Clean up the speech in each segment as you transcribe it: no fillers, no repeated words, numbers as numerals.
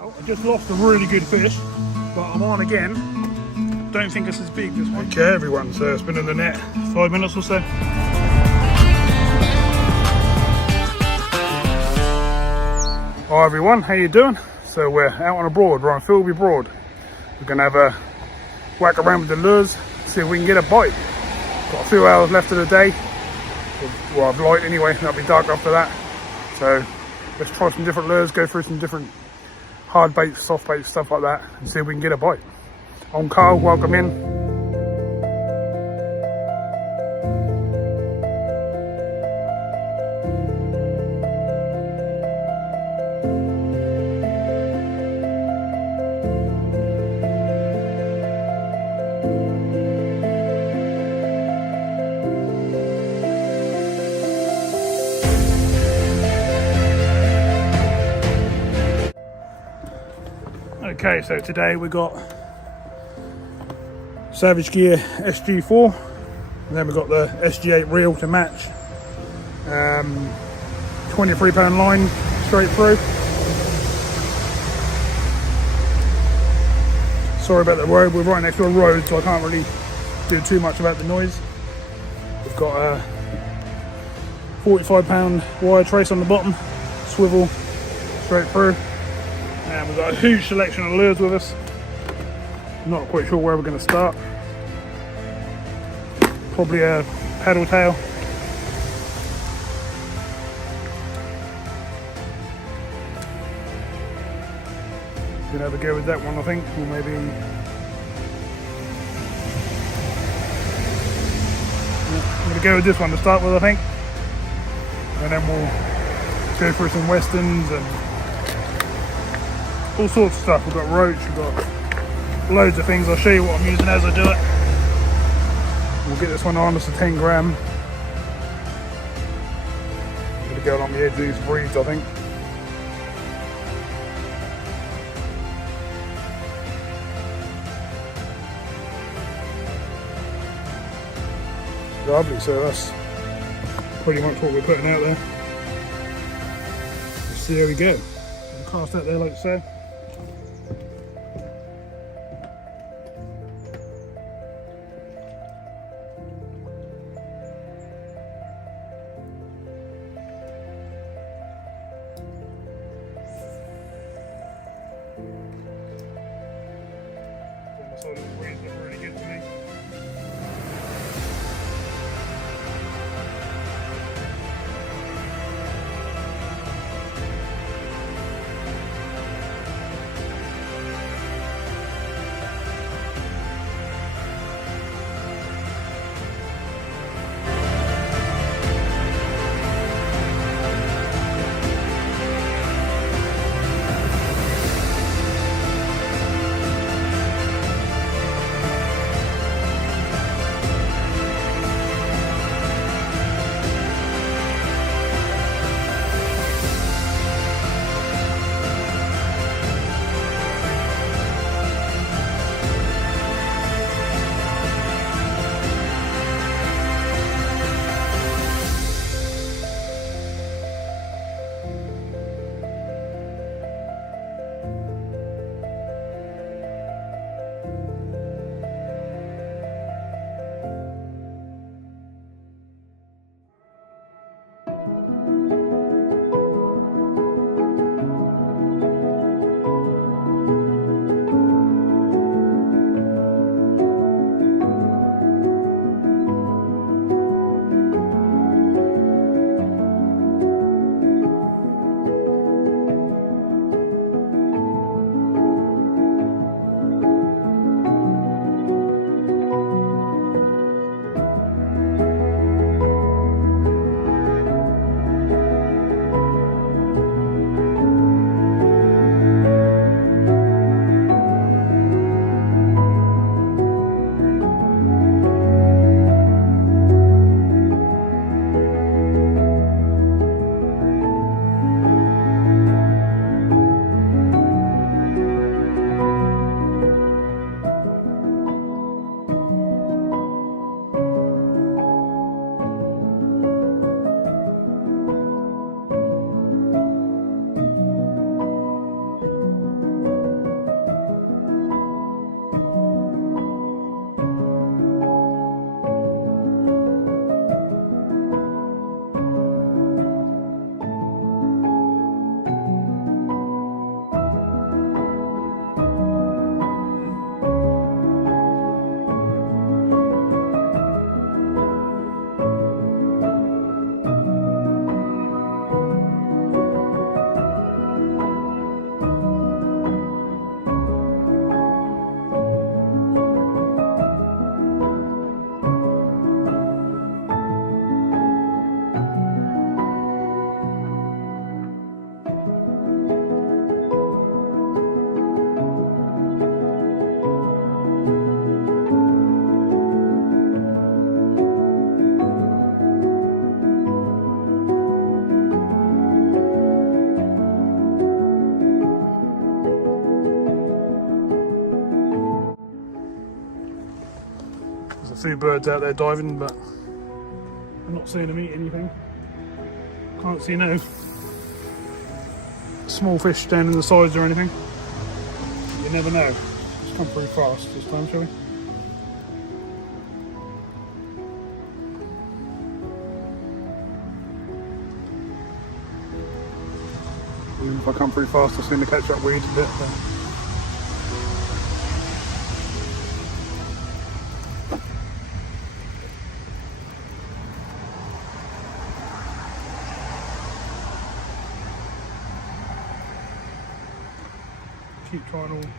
Well, I just lost a really good fish, but I'm on again. Don't think it's as big, this one. Okay, everyone, so it's been in the net 5 minutes or so. Hi everyone, how you doing? So we're out on a broad, we're on Filby Broad. We're going to have a whack around with the lures, see if we can get a bite. Got a few hours left of the day. Well, I've light anyway, it'll be dark after that. So let's try some different lures, go through some different hard baits, soft baits, stuff like that, and see if we can get a bite. I'm Carl, welcome in. Okay, so today we got Savage Gear SG4, and then we've got the SG8 reel to match. 23-pound line straight through. Sorry about the road, we're right next to a road, so I can't really do too much about the noise. We've got a 45-pound wire trace on the bottom, swivel straight through. And we've got a huge selection of lures with us. Not quite sure where we're going to start. Probably a paddle tail. Gonna have a go with that one, I think, or maybe. I'm gonna go with this one to start with, I think, and then we'll go through some westerns and all sorts of stuff. We've got roach, we've got loads of things. I'll show you what I'm using as I do it. We'll get this one on, just a 10 gram. I'm going to go along the edge of these breeds, I think. Lovely, so that's pretty much what we're putting out there. Let's see how we go. We'll cast that there like so. So the breeze look really good to me. few birds out there diving, but I'm not seeing them eat anything. Can't see no small fish down in the sides or anything. You never know. It's come pretty fast this time, shall we? If I come pretty fast, I'll soon to catch up weeds a bit. But keep trying all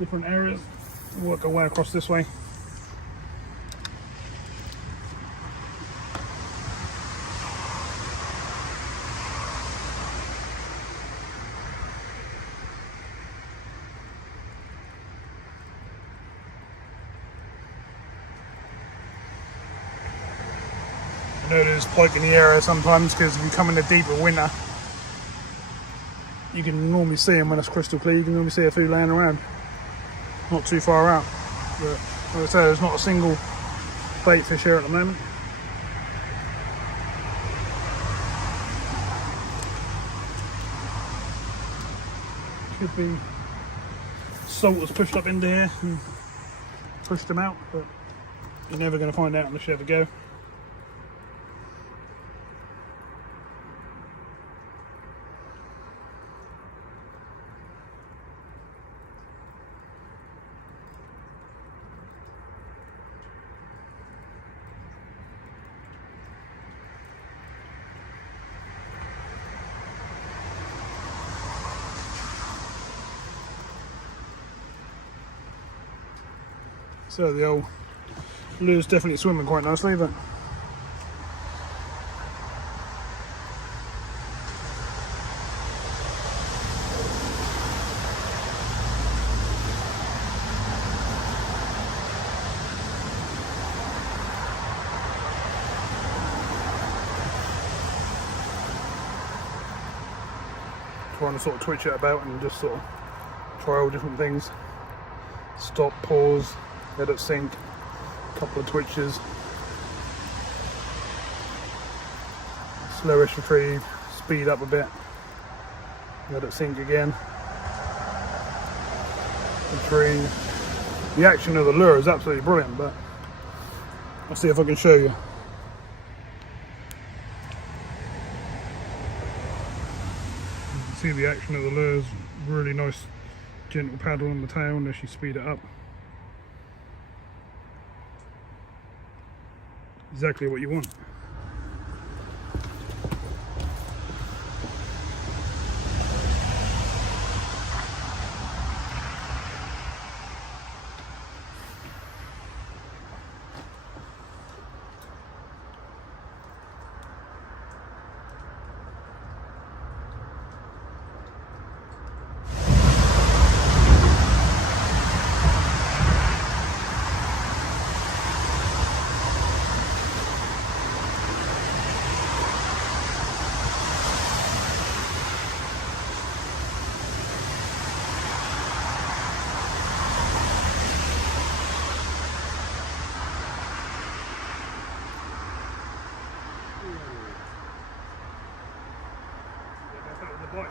different areas, work our way across this way. I know there's pike in the area sometimes because if you come in the deeper winter, you can normally see them when it's crystal clear. You can normally see a few laying around, not too far out. But like I say, there's not a single bait fish here at the moment. Could be salt has pushed up into here and pushed them out, but you're never going to find out unless you have a go. So the old lure's definitely swimming quite nicely, but trying to sort of twitch it about and just sort of try all different things. Stop, pause, let it sink, a couple of twitches, slowish retrieve, speed up a bit, let it sink again, retrieve. The action of the lure is absolutely brilliant, but I'll see if I can show you. You can see the action of the lure is really nice, gentle paddle on the tail unless you speed it up. Exactly what you want. Bite.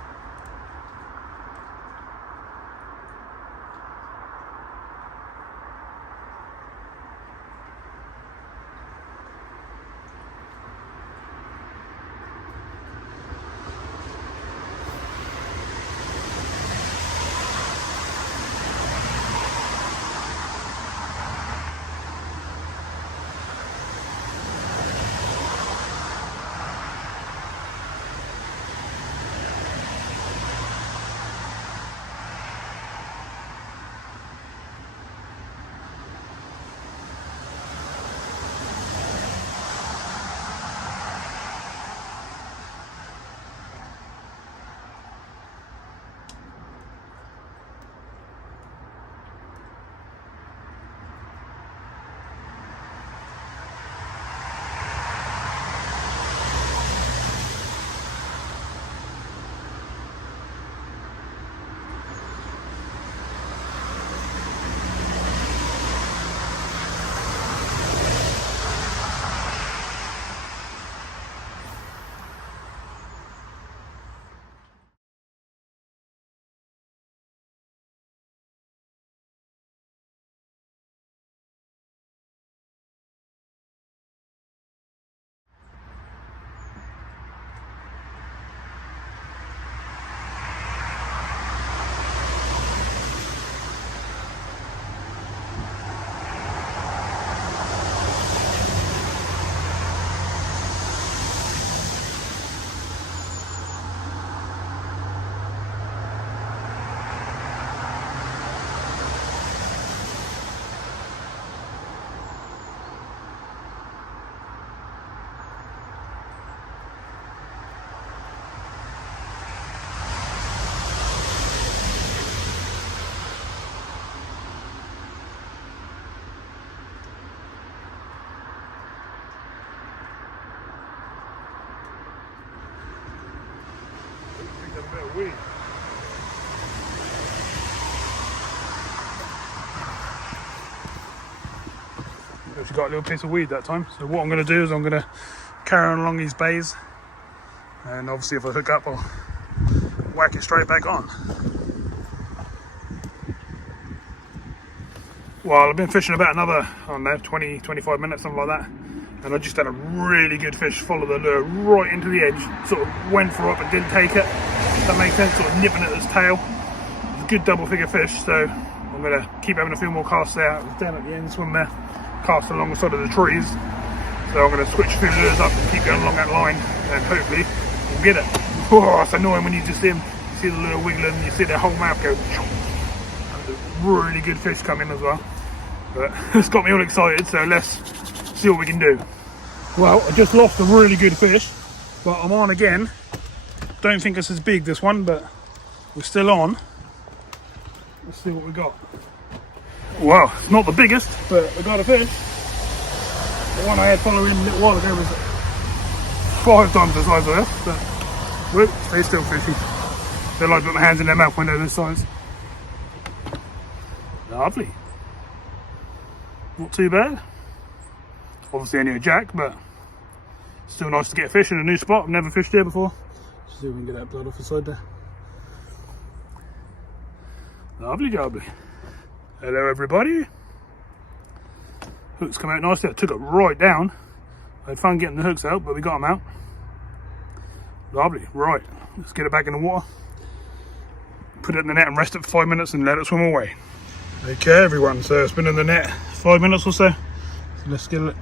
Got a bit of weed. Actually got a little piece of weed that time. So what I'm going to do is I'm going to carry on along these bays, and obviously if I hook up, I'll whack it straight back on. Well, I've been fishing about another, I don't know, 20, 25 minutes, something like that. And I just had a really good fish follow the lure right into the edge. Sort of went for it but didn't take it. If that makes sense, sort of nipping at its tail. It's a good double figure fish, so I'm going to keep having a few more casts there. It was down at the end, swim there, cast along the side of the trees. So I'm going to switch a few lures up and keep going along that line, and hopefully we'll get it. Oh, it's annoying when you just see the lure wiggling, you see their whole mouth go. Really good fish coming as well. But it's got me all excited, so let's see what we can do. Well, I just lost a really good fish, but I'm on again. Don't think it's as big, this one, but we're still on. Let's see what we got. Well, it's not the biggest, but I got a fish. The one I had following a little while ago was 5 times the size of this, but whoop, they're still fishy. They like to put my hands in their mouth when they're this size. Lovely. Not too bad. Obviously only a jack, but still nice to get a fish in a new spot. I've never fished here before. Let's see if we can get that blood off the side there. Lovely jubbly. Hello everybody. Hooks come out nicely. I took it right down. I had fun getting the hooks out, but we got them out. Lovely. Right, let's get it back in the water. Put it in the net and rest it for 5 minutes and let it swim away. Okay everyone, so it's been in the net 5 minutes or so. So let's get it.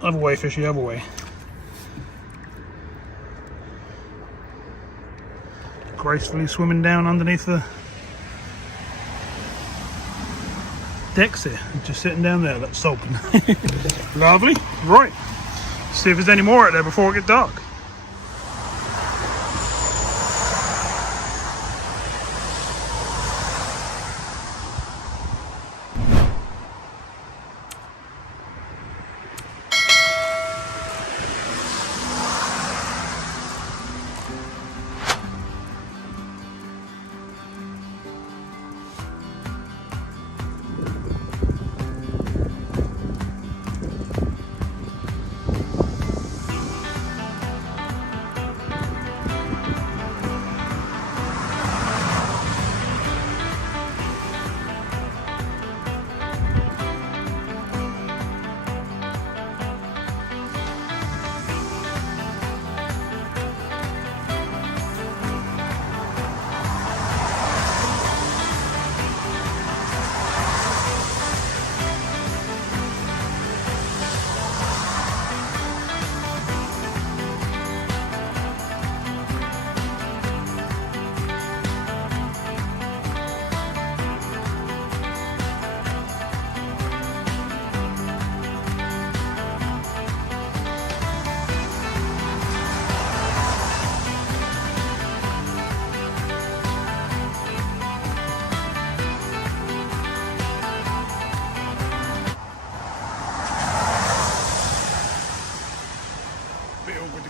Other way, fishy, other way. Gracefully swimming down underneath the decks here. Just sitting down there, that's sulking. Lovely. Right. See if there's any more out there before it gets dark.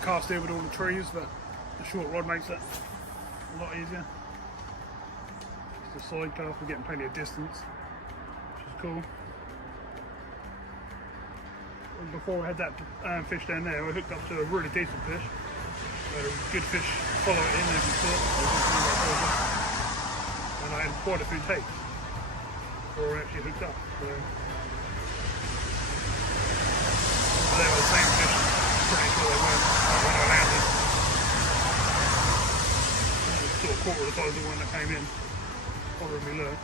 Cast here with all the trees, but the short rod makes it a lot easier. Just a side cast, we're getting plenty of distance, which is cool. And before I had that fish down there, I hooked up to a really decent fish. A good fish, follow it in as you saw. And I had quite a few takes before I actually hooked up. So they were the same fish. Pretty sure they weren't when I landed. It was sort of quarter the size of the one that came in, following me lure.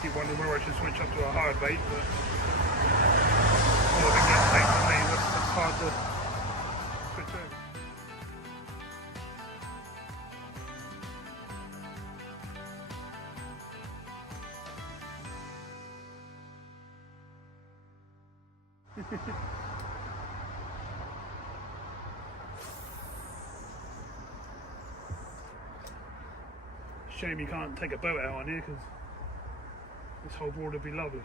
Keep wondering where I should switch up to a hard bait, but all I can get takes on me, that's hard to switch over. Shame you can't take a boat out on here, because this whole board would be lovely.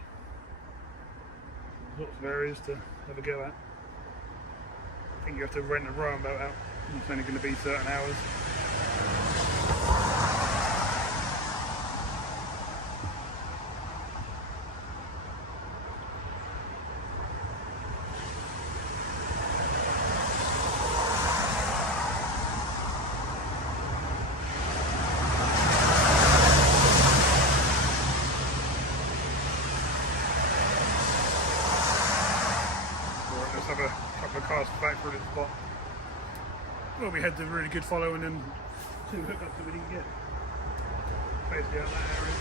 lots of areas to have a go at. I think you have to rent a rowing boat out, and it's only going to be certain hours. Let's have a couple of casts back through this spot. Well, we had the really good follow and then 2 hookups that we didn't get. Basically out that area.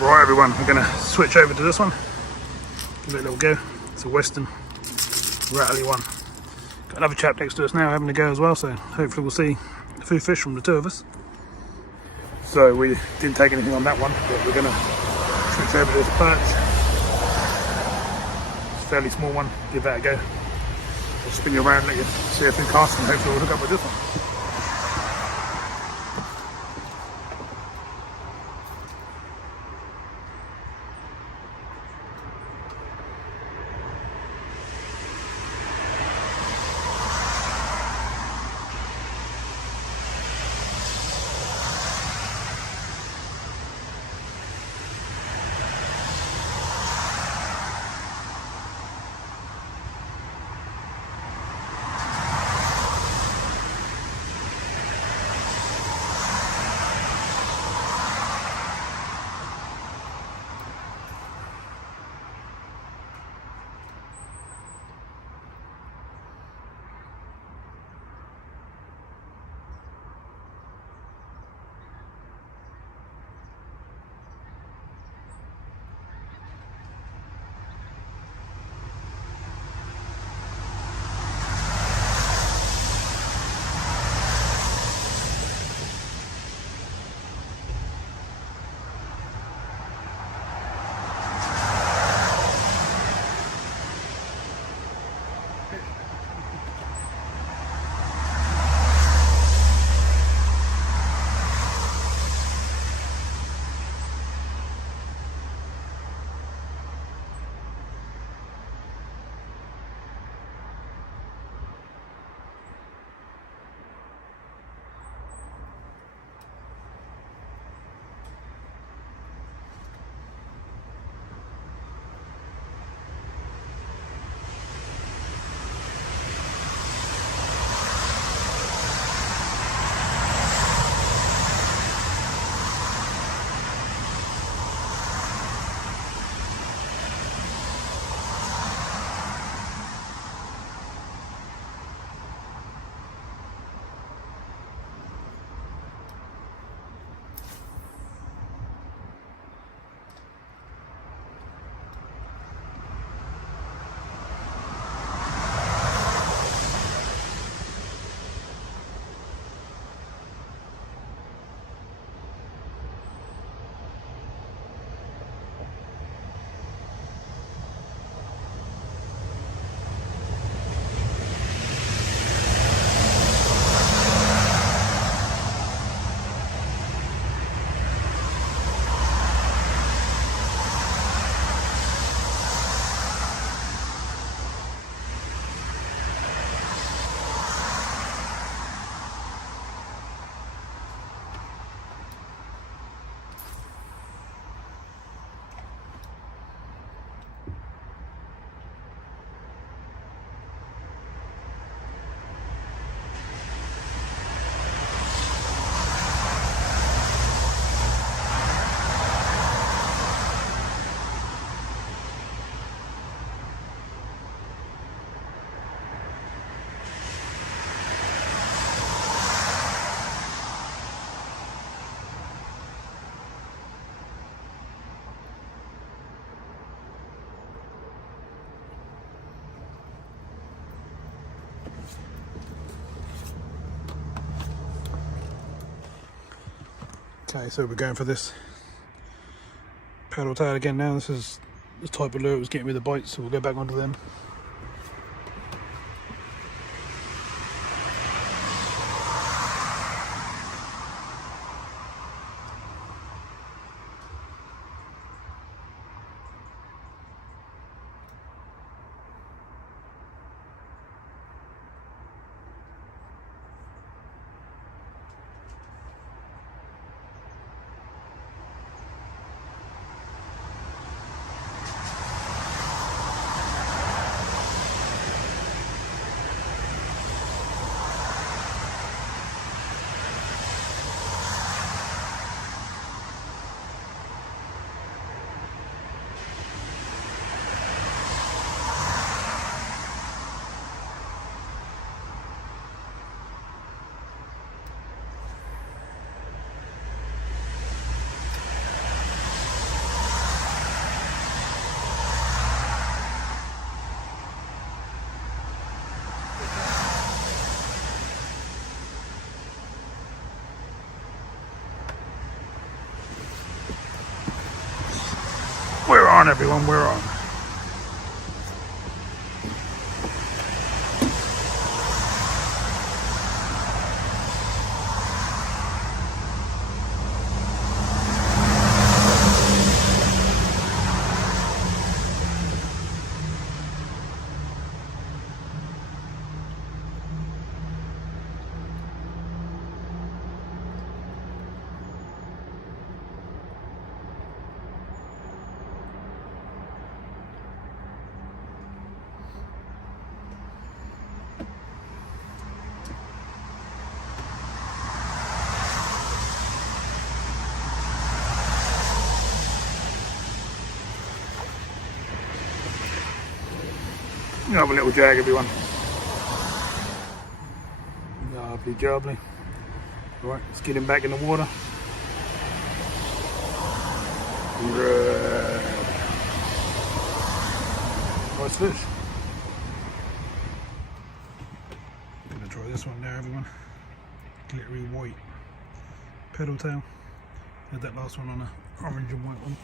Right everyone, we're going to switch over to this one. Give it a little go. It's a Western rattly one. Got another chap next to us now having a go as well, so hopefully we'll see a few fish from the 2 of us. So we didn't take anything on that one, but we're going to switch over to this perch. It's a fairly small one, give that a go. I'll spin you around, let you see a few casts, and hopefully we'll hook up with this one. Okay, so we're going for this paddle tail again now. This is the type of lure that was getting me the bites, so we'll go back onto them. We're on, everyone, we're on. Have a little jag, everyone. Lovely jubbly. Right, let's get him back in the water. Nice fish. Gonna try this one now, everyone. Glittery white pedal tail. Had that last one on a orange and white one.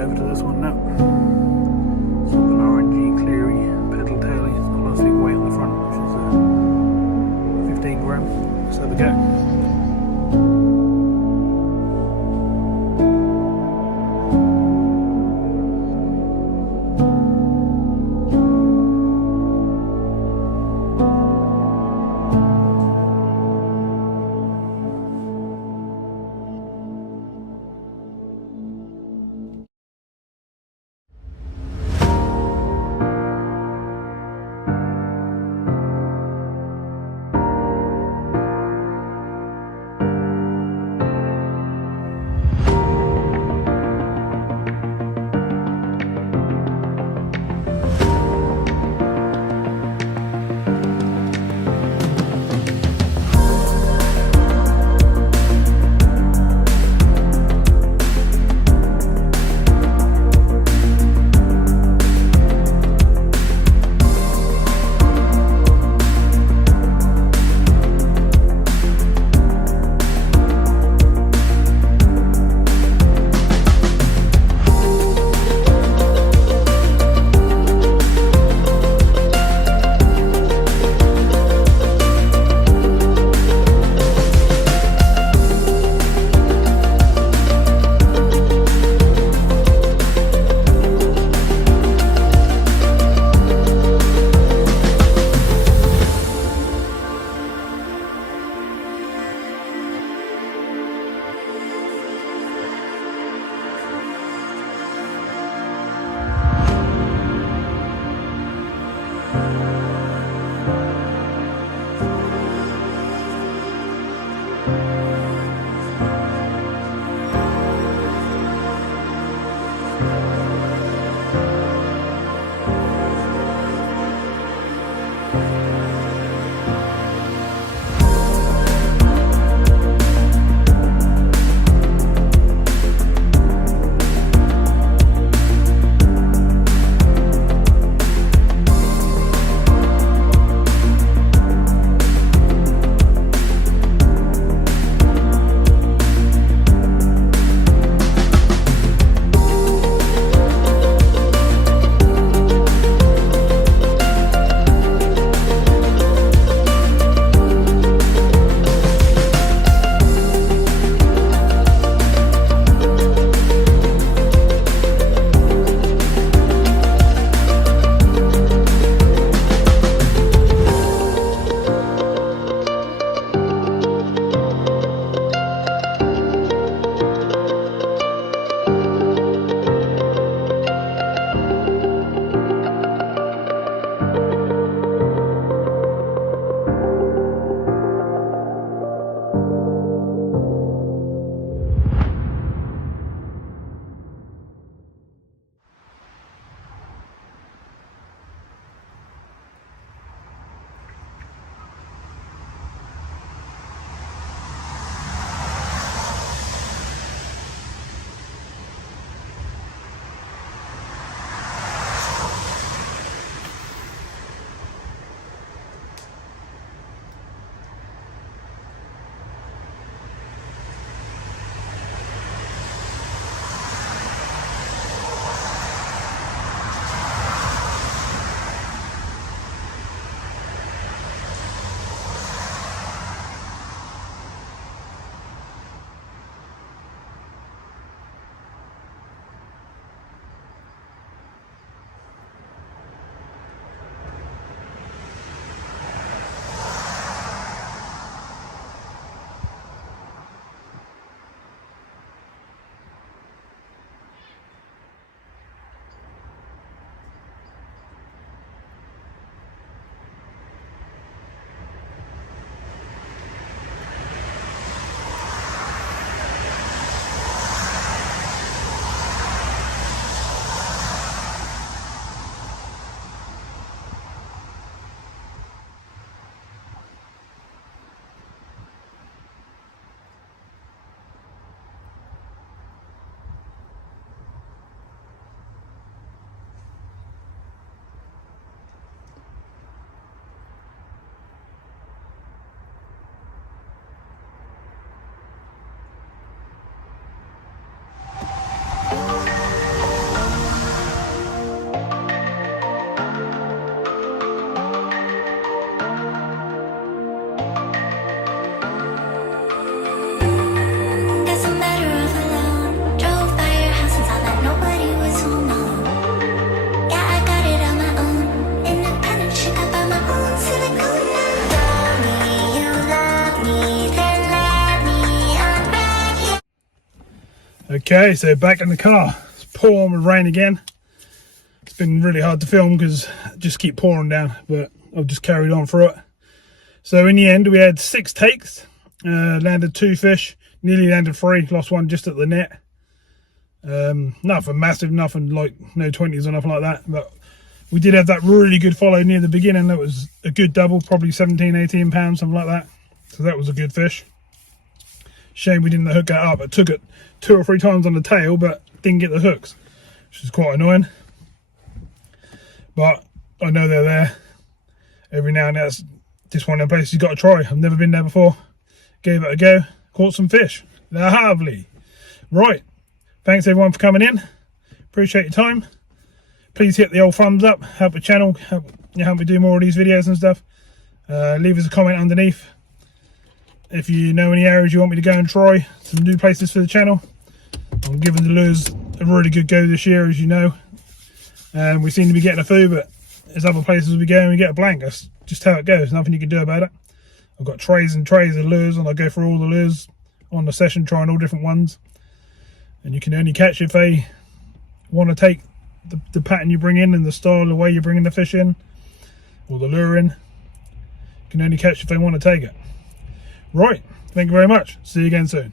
over to this one now. It's got the orangey, cleary pedal tailing. It's got a nice big weight on the front, which is 15 gram. Let's have a go. Okay, so back in the car. It's pouring with rain again. It's been really hard to film because it just keep pouring down, but I've just carried on through it. So in the end, we had 6 takes, landed 2 fish, nearly landed 3, lost 1 just at the net. Nothing massive, nothing like no 20s or nothing like that, but we did have that really good follow near the beginning. That was a good double, probably 17, 18 pounds, something like that. So that was a good fish. Shame we didn't hook that up. It took it 2 or 3 times on the tail, but didn't get the hooks, which is quite annoying. But I know they're there. Every now and then, it's just one of the places you've got to try. I've never been there before. Gave it a go. Caught some fish. They're lovely. Right. Thanks everyone for coming in. Appreciate your time. Please hit the old thumbs up. Help the channel. Help me do more of these videos and stuff. Leave us a comment underneath. If you know any areas you want me to go and try. Some new places for the channel. I'm giving the lures a really good go this year, as you know. And we seem to be getting a few, but there's other places we go and we get a blank. That's just how it goes. Nothing you can do about it. I've got trays and trays of lures, and I go through all the lures on the session, trying all different ones. And you can only catch if they want to take the pattern you bring in and the style, the way you're bringing the fish in, or the lure in. You can only catch if they want to take it. Right, thank you very much. See you again soon.